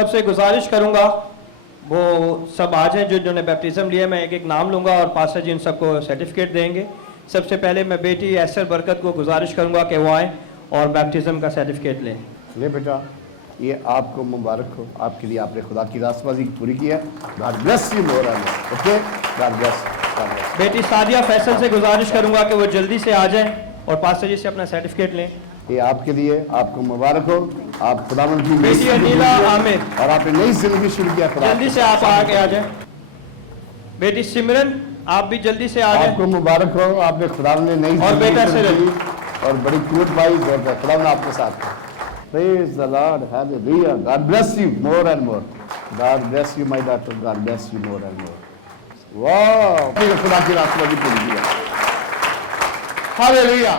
सबसे गुजारिश करूंगा वो सब आ जाएं जिन्होंने बैप्टिज्म लिया। मैं एक एक नाम लूंगा और पास्टर जी उन सबको सर्टिफिकेट देंगे। सबसे पहले मैं बेटी एस्टर बरकत को गुजारिश करूंगा कि वो आए और बैप्टिज्म का सर्टिफिकेट लें। ले बेटा, ये आपको मुबारक हो, आपके लिए आपने खुदा की रास्तबाजी पूरी की है। God bless you more and more. Okay, God bless. बेटी सादिया फैसल से गुजारिश करूंगा कि वो जल्दी से आ जाएं और पास्टर जी से अपना सर्टिफिकेट लें। ये आपके लिए, आपको मुबारक हो। आप खुदावंद की बेटी अनीला आमिर और आपने नई जिंदगी शुरू किया। जल्दी से आप आगे आ जाएं। बेटी सिमरन आप भी जल्दी से आ जाएं। आपको मुबारक हो, आपने खुदावंद ने नई और बेटा सिरन और बड़ी क्यूट भाई खुदावंद आपके साथ है। Praise the Lord, hallelujah. God bless you more and more. God bless you, my daughter. God bless you more and more. Wow! खुदा की रास्तबाजी पूरी की है। Hallelujah.